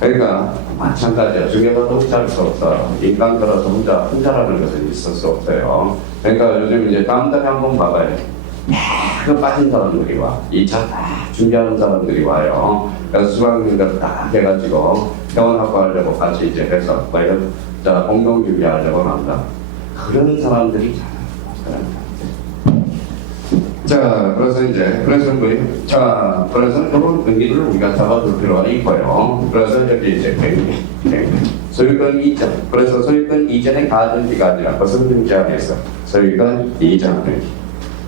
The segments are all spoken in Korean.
그러니까 마찬가지야. 중에서도 혼자할 수 없어. 인간 들어서 혼자라는 것은 있을 수 없어요. 그러니까 요즘 이제 다음 달에 한번 봐봐요. 그 빠진 사람들이 와. 2차 다 준비하는 사람들이 와요. 그래서 수강생들 딱 해가지고 병원학과 하려고 같이 이제 해서 자 공동 준비하려고 한다. 그런 사람들이 잘. 자, 그래서 그래서 이런 의미를 우리가 잡아둘 필요가 있고요. 그래서 여기 이제 소유권 이전. 그래서 소유권 이전의 가등기가 아니라 무슨 등기 안에서 소유권 이전 등기.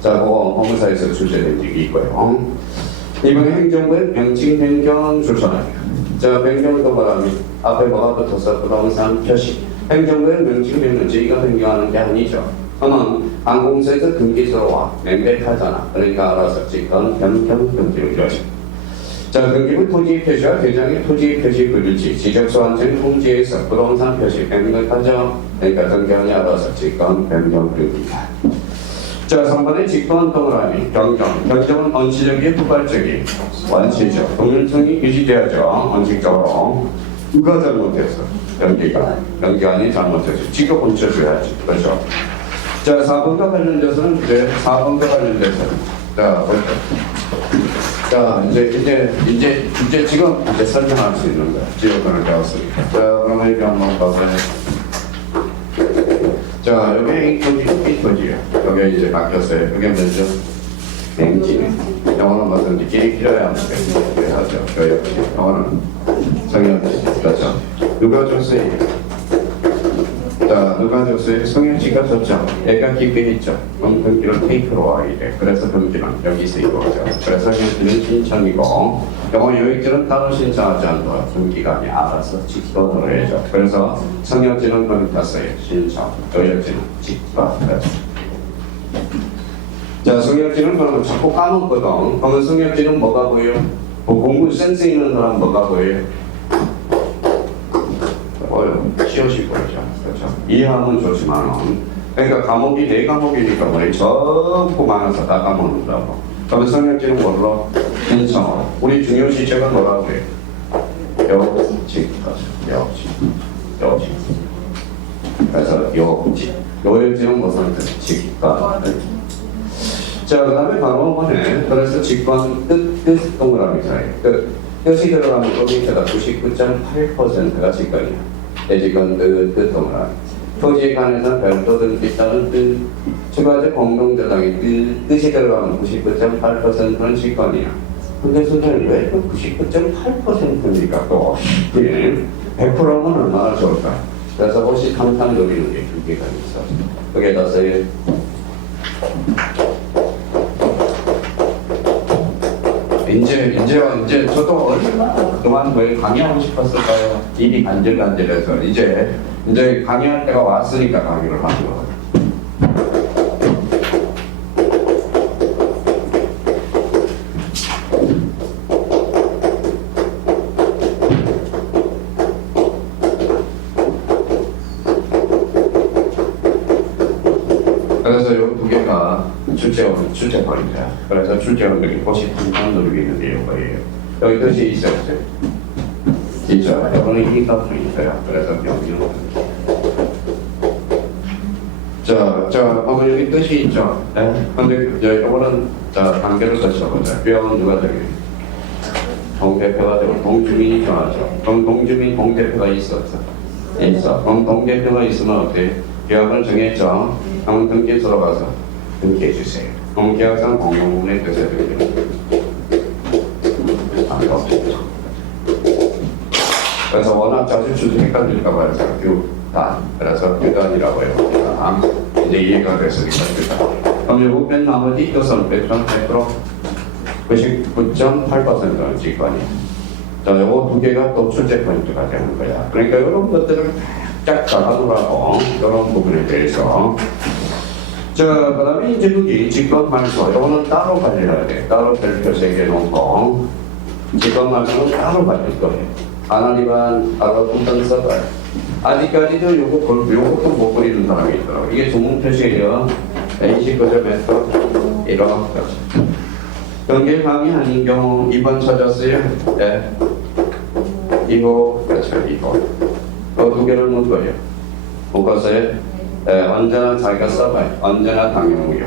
자, 그거 법무사에서 출제된 적이 있고요. 이번에 행정부의 명칭 변경 추천합니다. 자, 변경도 뭐라면 앞에 뭐가 붙어서 부동산 표시. 행정부의 명칭 변경, 저희가 변경하는 게 아니죠. 그러면 항공사에서 등기 들어와 명백하잖아. 그러니까 알아서 지금 변경 등기를 이루어져. 자, 등기부 토지 표시와 대장의 토지 표시 불일치, 지적소환증 통지에서 부동산 표시 명백하죠. 그러니까 등기원이 알아서 지금 변경 등기다. 자, 3번의 직권 동그라미 변경은 원시적이고 후발적이 원시적 동일성이 유지돼야죠. 원칙적으로 누가 잘못했어? 변기관이 잘못했어. 지가 고쳐줘야지. 그렇죠? 자, 4번과 관련돼서는 이제 4번과 관련돼서 자, 보죠. 자, 이제 지금 이제 설명할 수 있는 거야. 지역권을 배웠으니까. 자, 그러면 이거 한번 봐봐요. 자, 여기 이 토지야. 여기 이제 바뀌었어요. 여기 먼저 행지네. 영어는 뭐든지 길이 필요해야 하는데 하죠. 저 역시 영어는 성형지. 그렇죠. 누가 줬어요? 자, 누가 줬어요? 성형지가 줬죠. 애가 깊게 했죠. 그럼 등기를 테이크로 와야 돼. 그래서 등기는 여기서 이거죠. 그래서 등기는 신청이고 영어 요익지는 따로 신청하지 않도록 등기관이 알아서 직권으로 해줘. 그래서 성형지는 그렇게 땄어요. 신청. 요익지는 직권. 자, 성형지는 그러면 자꾸 까먹거든. 그러면 성형지는 뭐가 보여? 공부 센스 있는 사람 뭐가 보여? 시옷이 보이죠. 그렇죠. 이해하면 좋지만, 그러니까 과목이 4과목이니까 머리 전부 많아서 다 까먹는다고. 그러면 성형지는 뭘로? 신청으로. 우리 중요시 제가 뭐라고 해요? 요직. 그래서 요직. 요직은 무슨 뜻? 직관. 자, 그 다음에 바로 보네. 그래서 직관 뜻 동그라미 사이. 뜻이 들어가면 그 밑에다 99.8%가 직관이야. 지금 뜻 동그라미. 토지에 관해서 별도 등기 따른 추가적 공동저당의 뜻이 들어가면 99.8%는 직관이야. 근데 선생님 왜 99.8%입니까 또? 100%면 얼마나 좋을까? 그래서 혹시 항상 노리는 게 두 개가 있어. 거기에다 써요. 이제 저도 얼마나 그동안 뭘 강의하고 싶었을까요? 입이 간질간질해서 이제 강의할 때가 왔으니까 강의를 하는 거예요. 그래서 이 두 개가 출제권입니다. 그래서 출제원들이 혹시 항상 누리고 있는 게 이거예요. 여기 뜻이 있어요. 있죠. 여기는 이 값도 있어요. 그래서 여기는 그러면 여기 뜻이 있죠. 네. 근데 이거는 단계를 거쳐보자. 뼈는 누가 되게 동대표가 되고 동주민이 정하죠. 그럼 동주민 동대표가 있어. 그럼 동대표가 있으면 어때? 계약을 정했죠. 한번 등기 들어가서 등기해 주세요. 그럼 계약상 공용문의 뜻에 그래서 워낙 자주 헷갈릴까봐 해서 그래서 규단이라고 해요. 이제 이해가 됐으니까 규단. 그럼 요거 뺀 나머지 요선 100% 99.8%는 직관이에요. 자, 요거 두 개가 또 출제 포인트가 되는 거야. 그러니까 이런 것들을 쫙 잡아두라고, 이런 부분에 대해서. 자, 그 다음에 이제 여기 직권 말소. 요거는 따로 관리해야 돼. 따로 별표 3개 놓고. 직권 말소는 따로 관리할 거예요. 하나님은 바로 분당 써봐요. 아직까지도 요것도 못 그리는 사람이 있더라고. 이게 조문 표시예요. A19.1 이렇게. 경계 강의 아닌 경우 2번 찾았어요. 네. 2호, 그렇죠, 2호. 두 개를 묶어요. 묶었어요. 언제나 자기가 써봐요. 언제나 당연무효,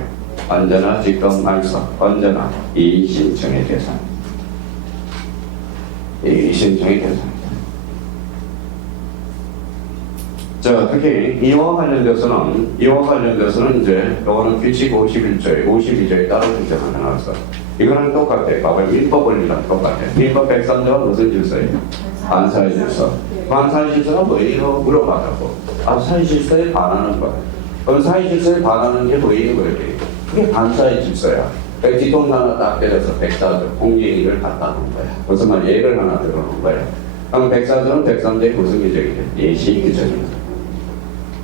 언제나 직권 말소, 언제나 이 신청의 대상. 이 신청의 대상. 자, 특히 이와 관련돼서는 이제 요거는 규칙 52조에 따로 규정하는 나왔어. 이거는 똑같아. 봐봐요. 민법 원리랑 똑같아. 민법 103조가 무슨 질서예요? 반사의 질서. 반사의 질서가 뭐예요? 물어봐라고. 사의 질서에 반하는 거야. 그럼 사의 질서에 반하는 게 뭐예요? 그게 반사의 질서야. 뒤통수 하나 딱 때려서 104조 공리행위를 갖다 놓은 거야. 무슨 말 예를 하나 들어놓은 거야. 그럼 104조는 103조의 무슨 규정이죠? 예시 규정이죠.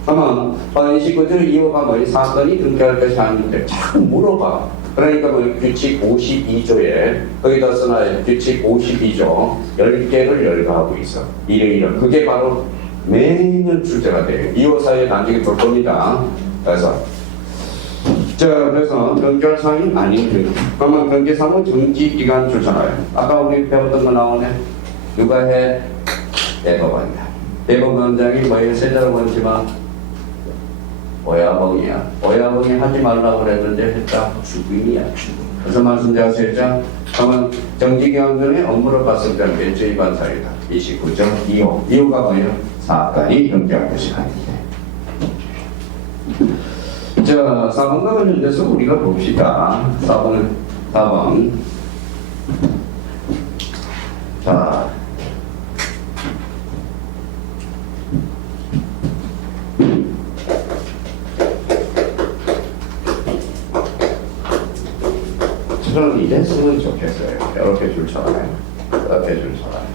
그러면 29조 이유가 뭐예요? 사건이 등기할 것이 아닌데 자꾸 물어봐. 그러니까 뭐 규칙 52조에 거기다 써놔야 규칙 52조 10개를 열거하고 있어. 이래 그게 바로 매년 출제가 돼요. 2호 사이에 나중에 볼 겁니다. 그래서 연결사항이 아닌 등. 그러면 경계사무 정지기간 주잖아요. 아까 우리 배웠던 거 나오네. 누가 해? 대법원이야. 대법원장이 뭐예요? 세자로 보지마. 오야봉이야. 오야봉이 하지 말라고 그랬는데 했다. 죽음이야. 그래서 말씀드렸죠. 그러면 정지기간 전에 업무를 봤을 때는 일주일 반사이다. 29조 2호. 2호가 뭐예요? 사건이 연결할 것이 아닌데. 자, 4번과 관련돼서 우리가 봅시다. 4번. 자. 저는 이제 쓰면 좋겠어요. 이렇게 줄 쳐놔요. 이렇게 줄 쳐놔요.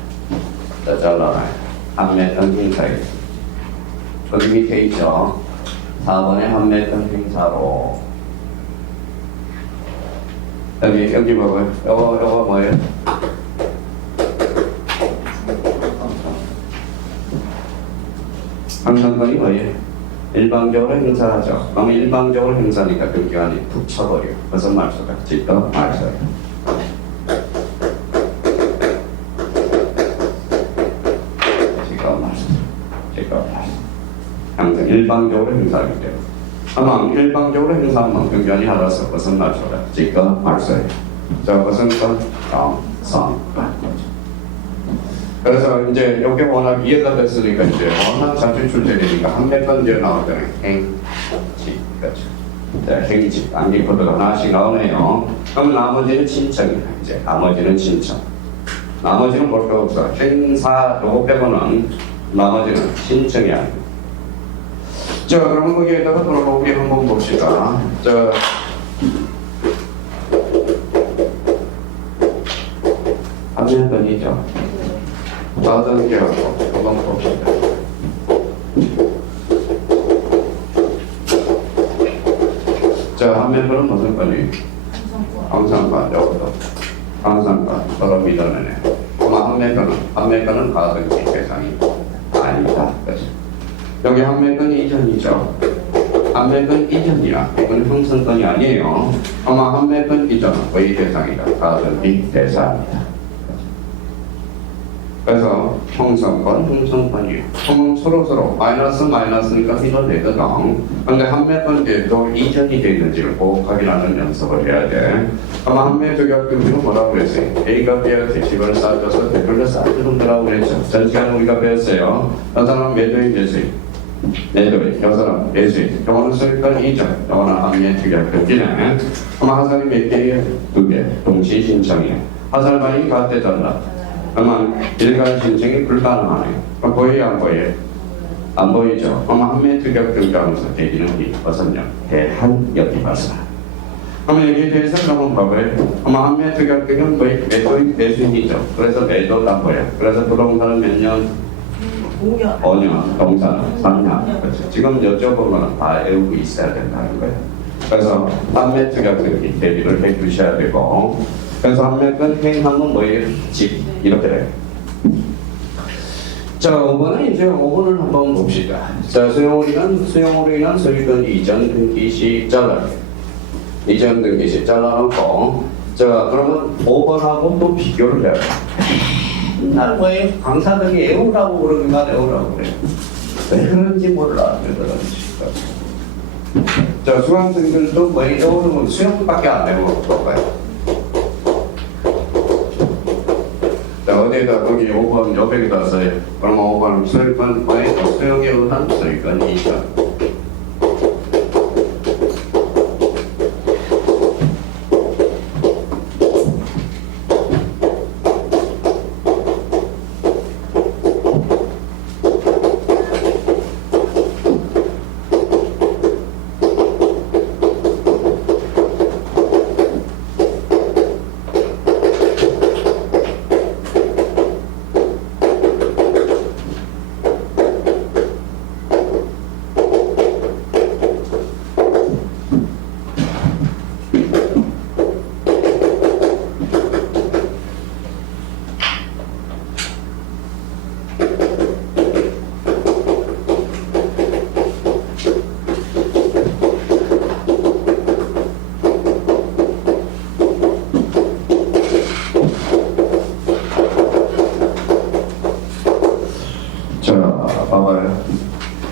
자, 잘라놔요. 한매던 행사에. 여기 밑에 있죠. 4번에 한매던 행사로. 여기 봐봐요. 요거 뭐예요? 항상건이 뭐예요? 일방적으로 행사하죠. 그럼 일방적으로 행사니까 그 기간이 푹 쳐버려. 그래서 말소가 짓더 말소요. 항상 일방적으로 행사하기 때문에. 아마 일방적으로 행사한 만큼 기간이 알아서 무슨 말소가 짓더 말소요. 자, 무슨 건? 그래서 이제 여기 워낙 이해가 됐으니까 이제 워낙 자주 출제되니까 한 몇 번 뒤에 나오잖아요. 행지, 그렇죠. 자, 행지, 암기 코드가 하나씩 나오네요. 그럼 나머지는 신청이야. 이제 나머지는 신청. 나머지는 볼 거 없어. 행사 요거 빼고는 나머지는 신청이 아니고. 자, 그럼 거기에다가 프로로그 한번 봅시다. 자. 하면 건이죠. 나도 게하고 조금 봅시다. 자, 한면은 무슨 건이? 항상관, 여기도 항상관, 서로 믿어내네. 아마 한면은 가등기 대상이 아니다. 그렇지? 여기 한면건이 이전이죠. 한면건 이전이야. 이건 형성건이 아니에요. 아마 한면건 이전은 의 대상이다. 가등기 대상이다. 그래서 형성권이에요. 그러면 서로 마이너스니까 휘어내거든. 근데 한매건제도 이전이 되어 있는지를 꼭 확인하는 연습을 해야 돼. 그럼 한매조격금지는 뭐라고 그랬어요? A가 B와 대시를 쌓아줘서 대표를 쌓아주는 거라고 그랬죠. 전 시간에 우리가 배웠어요. 이 사람은 매도인 매수인. 매도인, 이 사람 매수인. 영어는 소유권 이전, 영어는 한매조격금지네. 그럼 하산이 몇 개예요? 2개. 동시 신청이에요. 하산반이 같대잖아. 그러면 일괄 신청이 불가능하네요. 그럼 보여요, 안 보여요? 안 보이죠? 그럼 한매투격 등장하면서 대기는 어선역, 대한역이 발생. 그러면 여기에 대해서 한번 봐봐요. 그럼 한매투격 등은 거의 매수인이죠. 그래서 매도도 안 보여요. 그래서 부동산은 몇 년? 5년, 동산은 3년. 그렇죠. 지금 여쭤보면 다 외우고 있어야 된다는 거예요. 그래서 한매투격 등기 대비를 해주셔야 되고, 그래서 한매건 행하면 뭐예요? 집 이렇게 돼요. 자, 5번은 이제 5번을 한번 봅시다. 자, 수용으로 인한 소유권 이전 등기 시 잘라요. 이전 등기 시 잘라놓고, 자, 그러면 5번하고 또 비교를 해요. 맨날 뭐예요? 강사들이 애우라고 그러기만 애우라고 그래요. 왜 그런지 몰라. 그러더라고요. 자, 수강생들도 뭐 애우는 수영밖에 안 배우고 거예요. 자, 어디에다 거기 5번 여백에다 써요. 그러면 5번 수영권 뭐예요? 수영에 의한 수영권이 있죠.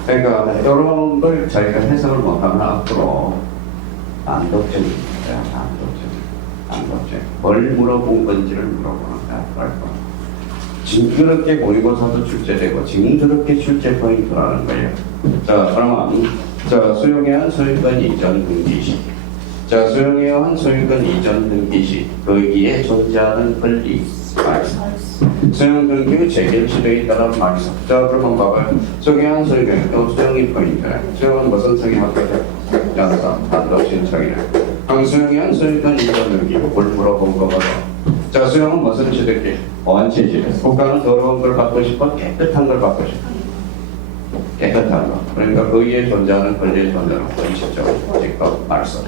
그러니까 이런 걸 저희가 해석을 못하면 앞으로 난독증입니다. 난독증. 뭘 물어본 건지를 물어보는 거야. 징그럽게 모의고사도 출제되고 징그럽게 출제 포인트라는 거예요. 자, 그러면 자, 수용에 한 소유권 이전 등기 시. 자, 수용에 한 소유권 이전 등기 시 거기에 존재하는 권리 수용 등기 재결 시력에 따른 말소. 자, 그러면 봐봐요. 수용한 소유권, 또 수용이 포인트네. 수용은 무슨 성이 맞겠죠? 연산, 단독 신청이네. 수용한 소유권 이전 등기, 뭘 물어본 거거든. 자, 수용은 무슨 시력이? 원칙이래. 국가는 더러운 걸 받고 싶어? 깨끗한 걸 받고 싶어? 깨끗한 거. 그러니까 거기에 존재하는 권리의 존재는 원칙적, 원칙과 말소.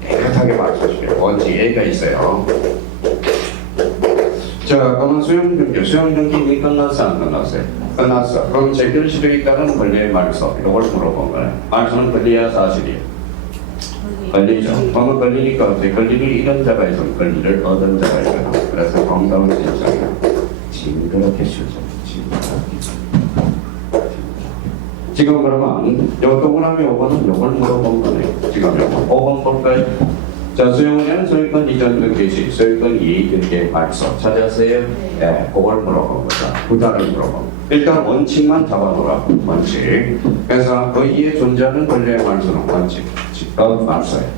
깨끗하게 말소시켜요. 원칙 얘기가 있어요. 자, 그러면 수용등기 이미 끝났어, 안 끝났어요? 끝났어. 그럼 재결 시력에 따른 권리의 말소, 이걸 물어본 거네. 말소는 권리야, 사실이야? 권리죠. 그러면 권리니까 어떻게? 권리를 잃은 자가 있으면 권리를 얻은 자가 있거든. 그래서 정당한 신청이야. 징그럽게 실천. 지금 그러면 요 동그라미 5번은 요걸 물어본 거네요. 지금 5번 볼까요? 자, 수용은 소유권 이전 등기 시 소유권 이의 등기의 말소 찾았어요? 네, 그걸 물어본 거죠. 부자를 물어본 거. 일단 원칙만 잡아놓으라. 원칙. 그래서 그 이에 존재하는 권리의 말소는 원칙. 직접 말소예요.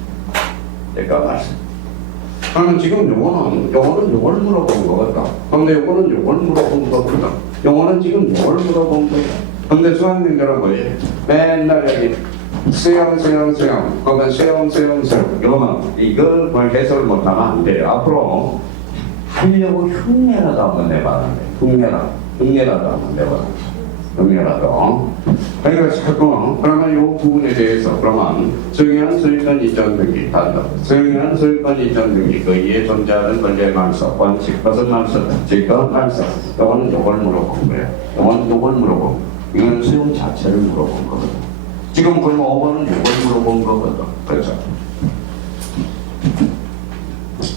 직접 말소. 그러면 지금 요거는 요걸 물어본 거거든. 근데 요거는 요걸 물어본 거거든. 요거는 지금 요걸 물어본 거야. 근데 수학생들은 뭐예요? 맨날 여기 수영. 그러면 수영. 이걸 뭘 해석을 못하면 안 돼요. 앞으로 하려고 흉내라도 한번 내봐라. 흉내라도 한번 내봐라. 흉내라도. 그러니까 자꾸 그러면 이 부분에 대해서 그러면 수용한 소유권 이전 등기 단독. 수용한 소유권 이전 등기 그 이에 존재하는 권리의 말소 원칙 무슨 말소다? 직접 말소. 요거는 요걸 물어본 거예요. 요거는 요걸 물어본 거예요. 이건 수용 자체를 물어본 거거든. 지금 그러면 5번은 이걸 물어본 거거든. 그렇죠?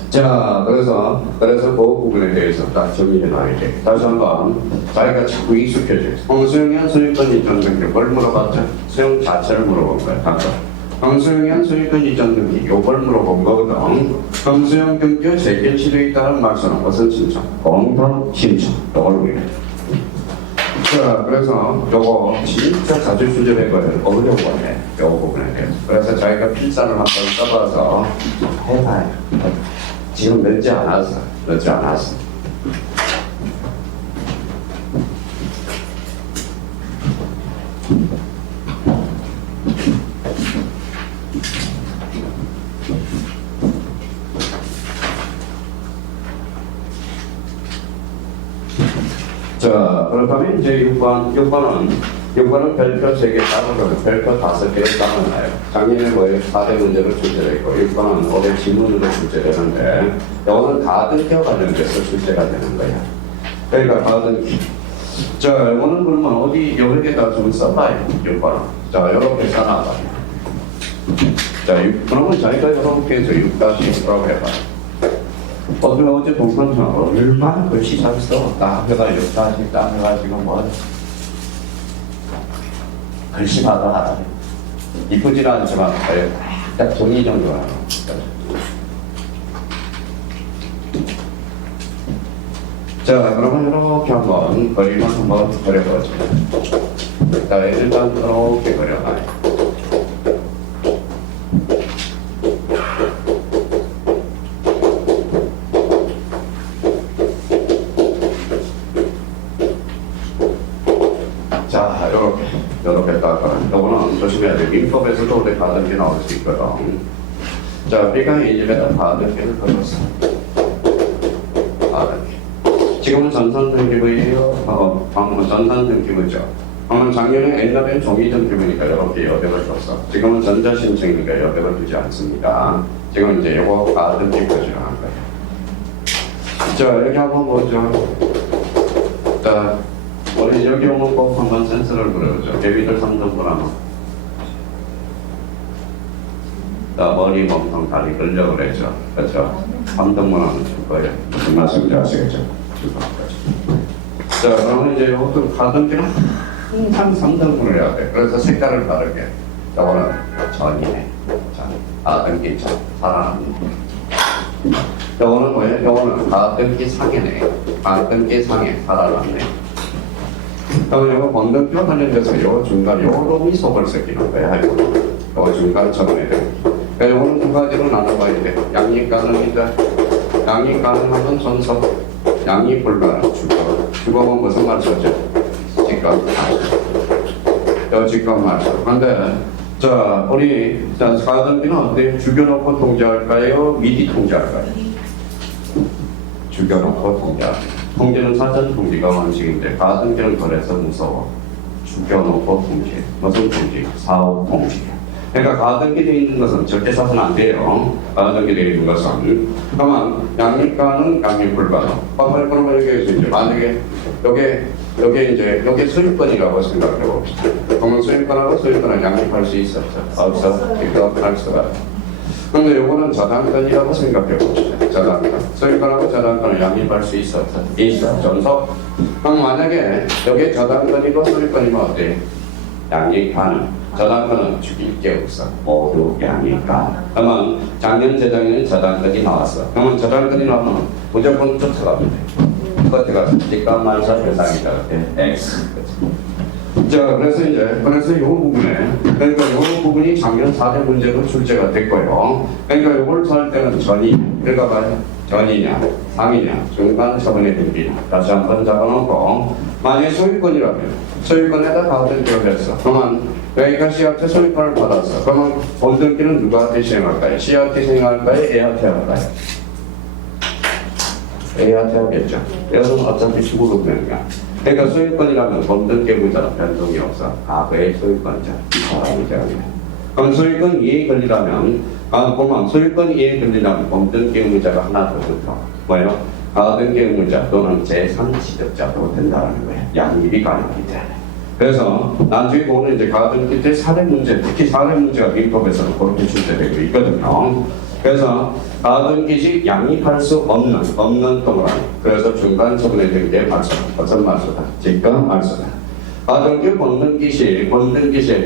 자, 그래서 그 부분에 대해서 딱 정리해 놔야 돼. 다시 한번 자기가 자꾸 익숙해져요. 수용한 소유권 이전 등기 뭘 물어봤죠? 수용 자체를 물어본 거야. 단서. 수용한 소유권 이전 등기 요걸 물어본 거거든. 수용 등기 재결 시력에 따른 말소는 무슨 신청? 공동 신청. 요걸 우리가. 자, 그래서 요거 진짜 자주 수준해봐요. 어려워해. 요거 부분에 대해서. 그래서 자기가 필사를 한번 써봐서 해봐요. 지금 늦지 않았어. 자, 그렇다면 이제 6번은 별표 3개 따로 별표 5개를 따로나요. 작년에 뭐에 4대 문제로 출제되고 6번은 올해 지문으로 출제되는데 이거는 가등기와 관련돼서 출제가 되는 거야. 그러니까 가등기. 자, 이거는 그러면 어디 여기에다 좀 써봐요. 6번은. 자, 이렇게 써놔봐요. 자, 그러면 저희가 이렇게 해서 6-6라고 해봐요. 어제 동선은 얼마나 글씨 잘 써. 딱 해가지고, 다시 딱 해가지고, 뭐. 글씨마다 알아. 이쁘지는 않지만, 딱 종이 정도 알아. 자, 그러면 이렇게 한번 그림을 한번 그려보죠. 자, 일단 이렇게 그려봐요. 자, 요렇게 딱, 요거는 조심해야 돼. 민법에서도 우리 받은 게 나올 수 있거든. 자, B가 이 집에다 받은 게를 그렸어. 받은 게. 지금은 전산 등기부예요. 방금은 전산 등기부죠. 방금 작년에 옛날엔 종이 등기부니까 이렇게 여백을 줬어. 지금은 전자신청이니까 여백을 두지 않습니다. 지금 이제 요거 받은 게 표시한 거예요. 자, 여기 한번 보죠. 자, 우리 여기 오면 꼭 한번 센서를 그려보죠. 개비들 3등 보라면. 자, 머리, 몸통, 다리 끌려 그랬죠. 그렇죠? 3등분 하면 줄 거예요. 무슨 말씀인지 아시겠죠? 자, 그러면 이제 이것도 가등기는 항상 3등분을 해야 돼. 그래서 색깔을 다르게. 저거는 전이네. 가등기 전, 살아납니다. 저거는 뭐예요? 저거는 가등기 상해네. 가등기 상해, 살아났네. 그러면 이거 건등기와 관련돼서 요 중간 요놈이 속을 새기는 거야. 요 중간 처분에 돼. 그러니까 요거는 두 가지로 나눠봐야 돼. 양립 가능이다. 양립 가능하면 전석, 양립 불가능, 주거. 주거는 무슨 말 쓰죠? 직감 말씀. 요 직감 말씀. 근데 자, 우리 자, 가등기는 어때? 죽여놓고 통제할까요? 미리 통제할까요? 죽여놓고 통제할까요? 통제는 사전 통제가 원칙인데 가등기는 그래서 무서워. 죽여놓고 통제. 무슨 통제? 사후 통제. 그러니까 가등기되어 있는 것은 절대 사서는 안 돼요. 가등기되어 있는 것은. 그러면 양립가는 양립 불가능. 그러면 여기 이제 만약에 여기 소유권이라고 생각해 봅시다. 그러면 소유권하고 소유권을 양립할 수 있었죠? 없어? 이거 할 수가 없어. 그런데 요거는 저당권이라고 생각해 봅시다. 저당권. 소유권하고 저당권을 양립할 수 있어? 있어. 전속. 그럼 만약에 여기 저당권이고 소유권이면 어때? 양립 가능. 저당권은 죽일 게 없어. 모두 양립 가능. 그러면 작년 재작년에 저당권이 나왔어. 그러면 저당권이 나오면 무조건 쫓아가면 돼. 그때가 직감 말사 대상이다. X. 자, 그래서 이 부분에, 그러니까 이 부분이 작년 4대 문제로 출제가 됐고요. 그러니까 이걸 살 때는 전이, 그러니까 봐요. 전이냐, 상이냐, 중간 처분의 등기냐. 다시 한번 잡아놓고, 만약에 소유권이라면, 소유권에다 가등기를 했어. 그러면, 여기가 C한테 소유권을 받았어. 그러면 본등기는 누구한테 시행할까요? C한테 시행할까요? A한테 할까요? A한테 하겠죠. 얘는 어차피 죽으로 그냥. 그러니까 소유권이라면 본등기부자는 변동이 없어. 과거의 소유권자. 그럼 소유권 이해 권리라면, 보면 소유권 이해 권리라면 본등기 의무자가 하나 더 붙어. 뭐예요? 가등기 의무자 또는 제3취득자도 된다는 거예요. 양립이 가능하기 때문에. 그래서 나중에 보는 이제 가등기 때 사례 문제, 특히 사례 문제가 민법에서는 그렇게 출제되고 있거든요. 그래서 가등기시 양립할 수 없는 동그라미. 그래서 중간 처분에 된 게 말소다. 어떤 말소다? 직감 말소다. 가등기 본등기시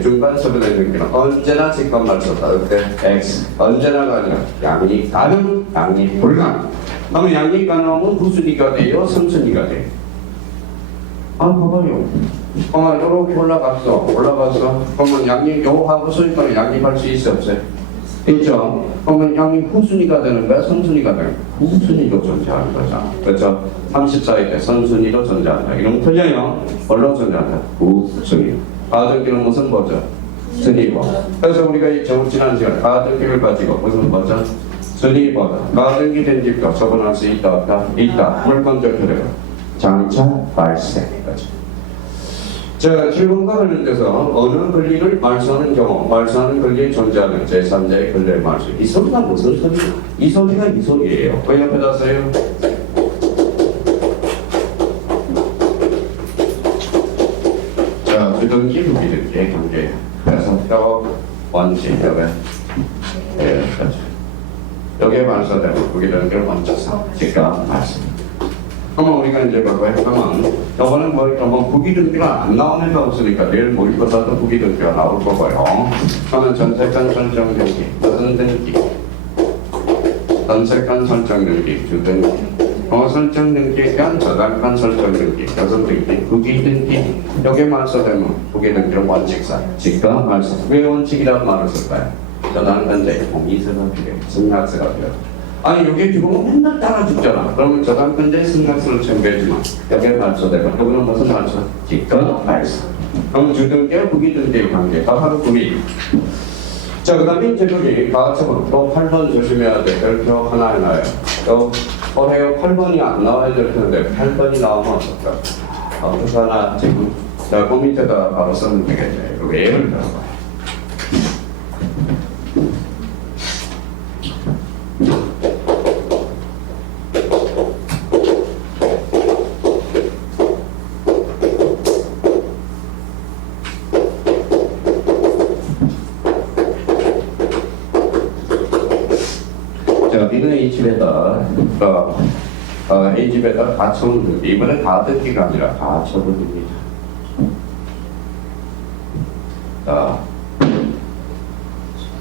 중간 처분에 된 게 언제나 직감 말소다. 그때 X. 언제나가 아니라 양립 가능, 양립 불가능. 그러면 양립 가능하면 후순위가 돼요? 선순위가 돼요? 봐봐요. 이렇게 올라갔어. 그러면 양립, 요하고 소유권을 양립할 수 있어, 없어요? 있죠? 그러면 양립 후순위가 되는 거야? 선순위가 되는 거야? 후순위로 존재하는 거잖아. 그렇죠? 34일 때 선순위로 존재한다. 이러면 틀려요. 뭘로 존재한다? 후순위. 가등기는 무슨 버전? 순위 버전. 그래서 우리가 이 지난 시간에 가등기를 가지고 무슨 버전? 순위 버전. 가등기 된 집도 처분할 수 있다, 없다? 있다. 물건적 효력은 장차 발생. 자, 질문과 관련돼서 어느 권리를 말소하는 경우, 말소하는 권리에 존재하는 제3자의 권리를 말소. 이 소리가 무슨 소리야? 이 소리가 이 소리예요. 왜 옆에다 써요? 자, 주등기, 부기등기의 관계예요. 그래서 뼈, 원칙, 뼈에 여기까지. 여기에 반사되면 부기등기를 먼저 사. 직각 말씀. 그러면 우리가 이제 뭐라고 했냐면 이거는 뭐 부기등기가 안 나오는 게 없으니까 내일 모의고사도 부기등기가 나올 거고요. 그러면 전세권 설정 등기, 무슨 등기? 전세권 설정 등기, 주등기, 설정 등기에 대한 저당권 설정 등기, 여섯 등기, 부기등기. 여기에 말소되면 부기등기를 원칙사, 직각 말소. 왜 원칙이라는 말을 쓸까요? 저당권자의 동의서가 필요해, 승낙서가 필요해. 아니 여기 지금 맨날 따라 죽잖아. 그러면 저당권자의 승낙서를 첨부해주면 여기에 말소되고 여기는 무슨 말소? 직각 말소. 그럼 주등기와 부기등기의 관계가 바로 부기. 자, 그 다음에 이제 여기 가처분 또 8번 조심해야 돼. 별표 하나 해놔요. 또 올해 8번이 안 나와야 될 텐데 8번이 나오면 어떨까? 어떻게 하나 지금 자, 그 밑에다 바로 쓰면 되겠네. 그리고 예를 들어봐요. B는 A집에다 A집에다 가처분 등기. 이번엔 다 등기가 아니라 가처분 등기죠.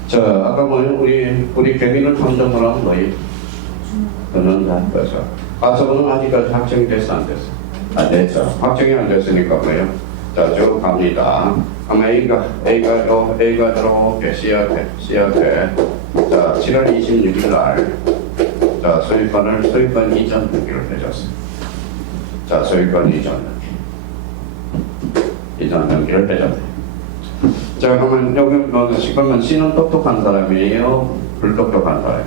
자, 아까 우리 개민을 탐정을 하면 뭐예요? 그는 다 거죠. 가처분은 아직까지 확정이 됐어, 안 됐어? 안 됐죠. 확정이 안 됐으니까 뭐예요? 자, 쭉 갑니다. 아마 A가 이렇게 C한테 자, 7월 26일 날 자, 소유권 이전 등기를 해줬어요. 자, 소유권 이전 등기를 해줬네. 자, 그러면 여기 그러면 C는 똑똑한 사람이에요? 불똑똑한 사람?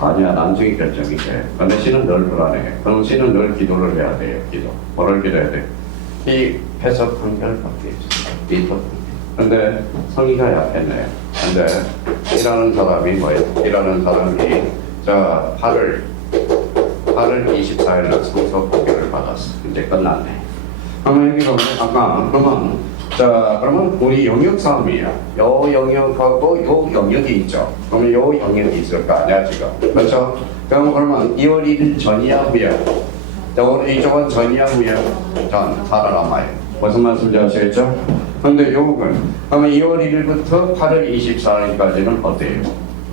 아니야, 나중에 결정이 돼. 근데 C는 늘 불안해. 그럼 C는 늘 기도를 해야 돼요. 기도. 뭐를 기도해야 돼? 이 해석 판결 받기 있어. 근데 성의가 약했네. 근데 일하는 사람이 뭐예요? 일하는 사람이 자 8월 24일 날 성소 판결을 받았어. 이제 끝났네. 그러면 여기 보면 아까 그러면 우리 영역 싸움이야. 요 영역하고 요 영역이 있죠. 그러면 요 영역이 있을 거 아니야 지금. 그렇죠? 그러면 2월 1일 전이야 후야. 이쪽은 전이야 후야. 전 살아남아요. 무슨 말씀인지 아시겠죠? 근데 요건 그러면 2월 1일부터 8월 24일까지는 어때요?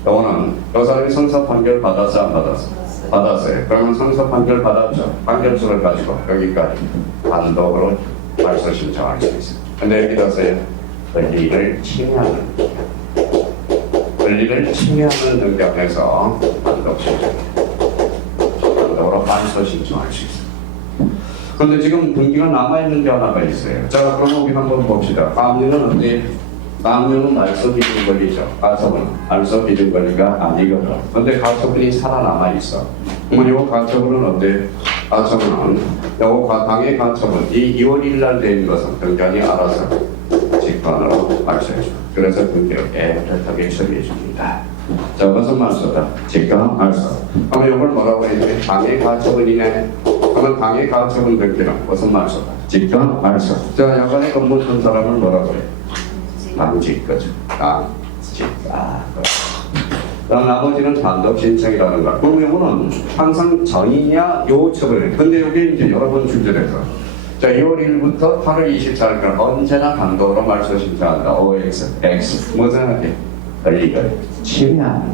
요거는 요 사람이 선서 판결 받았어 안 받았어? 받았어요. 그러면 선서 판결 받았죠. 판결수를 가지고 여기까지 단독으로 발소 신청할 수 있어요. 근데 여기 넣었어요. 권리를 침해하는 능력에서 단독 신청, 단독으로 발소 신청할 수 있어요. 그런데 지금 등기가 남아있는 게 하나가 있어요. 자, 그럼 우리 한번 봅시다. 가압류는 어디? 가압류는 말소 기준 권리죠. 가처분은 말소 기준 권리가 아니거든. 그런데 가처분이 살아남아있어. 그러면 이 가처분은 어때? 가처분은 당의 가처분, 이 2월 1일 날 된 것은 등기관이 알아서 직관으로 말소해줘. 그래서 등기를 깨끗하게 처리해줍니다. 자, 무슨 말소다? 직관 말소. 그러면 이걸 뭐라고 해야 돼? 당의 가처분이네. 그러면 당의 가처분 등기는 무슨 말소다? 직관 말소. 자, 야간에 근무 쓴 사람을 뭐라고 해? 당직 거죠. 당직. 그럼 나머지는 단독 신청이라는 거. 그럼 이거는 항상 전이냐 요처분해. 근데 여기 이제 여러 번 출제돼서 자, 2월 1일부터 8월 24일까지 언제나 단독으로 말소 신청한다. OX, X. 무슨 하게? 권리를 침해하는.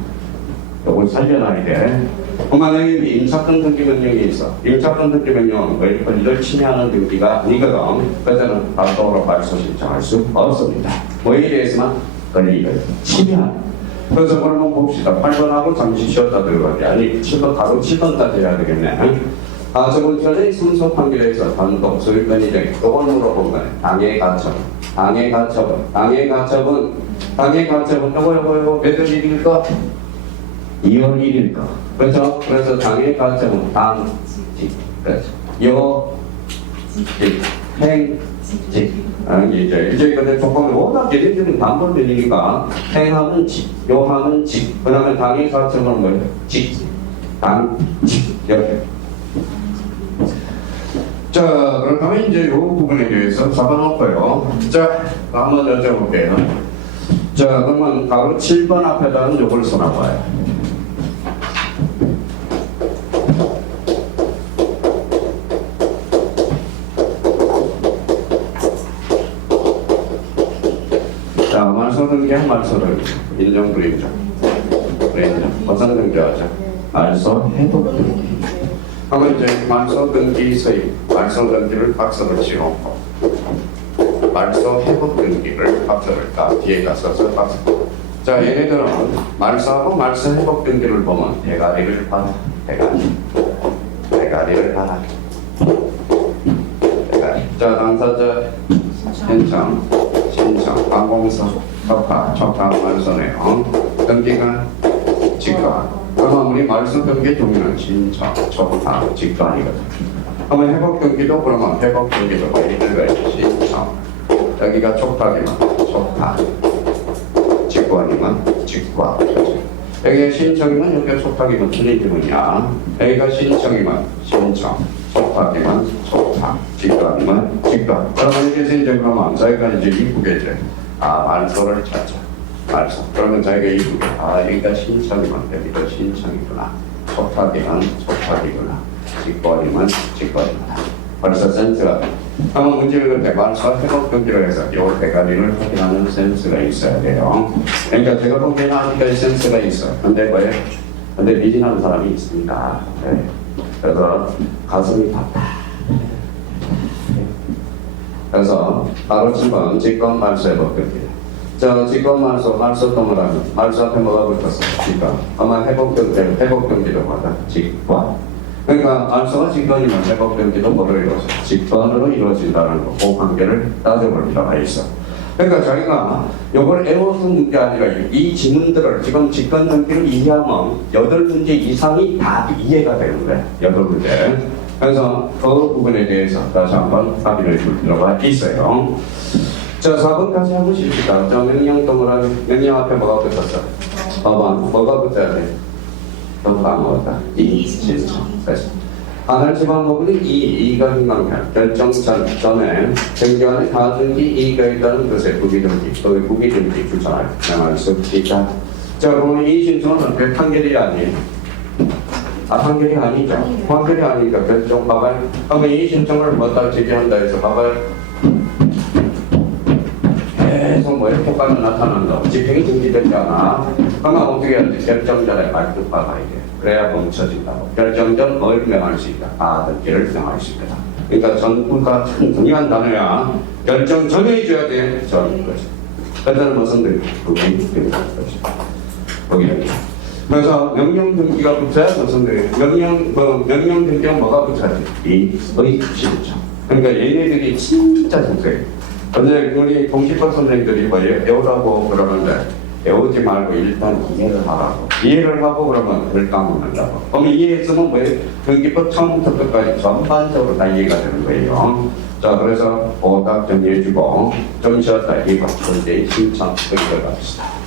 이걸 살려놔야 돼. 만약에 임차권 등기 명령이 있어. 임차권 등기 명령은 권리를 침해하는 등기가 아니거든. 그때는 단독으로 말소 신청할 수 없습니다. 뭐에 대해서만? 권리를 침해하는. 그래서 그러면 봅시다. 8번하고 잠시 쉬었다 들어가게. 아니 7번 바로 7번까지 해야 되겠네. 저번 전에 순서 판결에서 단독 소유권이 되게 이걸 물어본 거예요. 당의 가처분 요거 몇 일일까? 2월 1일까? 그렇죠? 그래서 당의 가처분 당직, 그렇죠? 행직. 이제 근데 조금 워낙 얘네들은 반복되니까 행하는 직, 요하는 직, 그 다음에 당의 가처분은 뭐예요? 직, 당직 이렇게. 자, 그렇다면 이제 이 부분에 대해서 잡아놓고요. 자, 한번 여쭤볼게요. 자, 그러면 바로 7번 앞에다는 요걸 써놔봐요. 등기한 말소를 인정 불인정? 불인정. 어떤 등기하죠? 말소 해독 등기. 그러면 이제 말소 등기 서입, 말소 등기를 박스를 지우고 말소 회복 등기를 박스를 딱 뒤에다 써서 박스. 자, 얘네들은 말소하고 말소 회복 등기를 보면 대가리를 받아. 대가리를 받아. 대가리. 자, 당사자 신청, 관공서, 촉탁 말소네요. 등기가 직관. 그러면 우리 말소 등기 종류는 신청, 촉탁, 직관이거든. 그러면 회복 등기도 그러면 회복 등기도 이런 신청. 여기가 촉탁이면 촉탁, 직관이면 직관. 여기가 신청이면 여기가 촉탁이면 틀린 질문이야. 여기가 신청이면 신청, 촉탁이면 촉탁, 직관이면 직관. 그러면 여기서 이제 그러면 저희가 이제 이쁘게 이제 말소를 찾자. 말소. 그러면 저희가 이쁘게 여기가 신청이면 여기가 신청이구나. 촉탁이면 촉탁이구나. 직관이면 직관이구나. 벌써 센스가 한번 문제를 그때 말소 회복 등기로 해서 요 대가리를 확인하는 센스가 있어야 돼요. 그러니까 제가 보기에는 아직까지 센스가 있어요. 근데 미진한 사람이 있습니다. 네. 그래서 가슴이 답답. 그래서 바로 지금 직권 말소 회복 등기. 자, 직권 말소 동그라미. 말소 앞에 뭐가 붙었어? 직권. 아마 회복 등기로 받아. 직권. 그러니까 말소가 직권이면 회복 등기도 뭐로 이루어져? 직권으로 이루어진다는 거. 그 관계를 따져볼 필요가 있어. 그러니까 저희가 이걸 애워둔 문제 아니라 이 지문들을 지금 직권 등기를 이해하면 8문제 이상이 다 이해가 되는 거야. 8문제. 그래서 그 부분에 대해서 다시 한번 확인을 줄 필요가 있어요. 자, 4번까지 한번 봅시다. 자, 명령 동그라미. 명령 앞에 뭐가 붙었어? 4번. 뭐가 붙어야 돼? 또 까먹었다. 신청. 하나를 집어한 부분이 이의가 희망한 결정 전에 정기관의 가등기 이의가 있다는 것에 부기등기 또 부기등기 주장을 명할 수 있다. 자, 그러면 이 신청은 판결이 아니에요. 판결이 아니죠. 판결이 아니니까 결정 봐봐요. 그러면 이 신청을 뭐다 제기한다 해서 봐봐요. 계속 효과는 나타난다. 집행이 등기되잖아. 그러면 어떻게 해야 돼? 결정전에 발급 받아야 돼. 그래야 멈춰진다고. 결정전 뭘 명할 수 있다? 등기를 명할 수 있다. 그러니까 전부가 참 중요한 단어야. 결정 전에 해줘야 돼. 전 거지. 그때는 무슨 등기? 등기가 거지. 거기는. 그래서 명령 등기가 붙어야 무슨 등기? 명령 등기가 뭐가 붙어야지? 의 신청. 그러니까 얘네들이 진짜 중요해. 근데 우리 공식법 선생님들이 뭐예요? 배우라고 그러는데 배우지 말고 일단 이해를 하라고. 이해를 하고 그러면 글 까먹는다고. 그럼 이해했으면 뭐예요? 등기법 처음부터 끝까지 전반적으로 다 이해가 되는 거예요. 자, 그래서 보답 정리해주고 좀 쉬었다. 이거 문제 신청 여기를 갑시다.